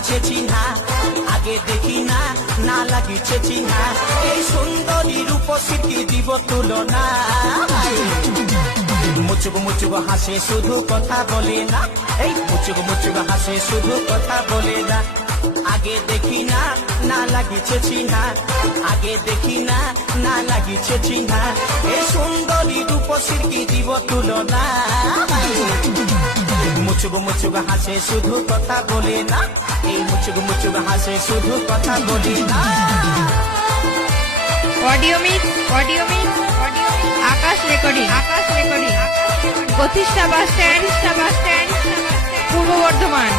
লাগিছে চিহ্না আগে দেখি না না লাগিছে চিহ্না এই সুন্দরী রূপসী দিব তুলনা মুচুক মুচুক হাসে শুধু কথা বলে না এই মুচুক মুচুক হাসে শুধু কথা বলে না আগে দেখি না না লাগিছে চিহ্না আগে দেখি না না লাগিছে চিহ্না এই সুন্দরী রূপসী দিব তুলনা মুচুক মুচুক হাসে শুধু কথা বলে না এই মুচুক মুচুক হাসে শুধু কথা বলে না অডিও মিক্স আকাশ রেকর্ডিং প্রতিষ্ঠা বাস স্ট্যান্ড পূর্ব বর্ধমান।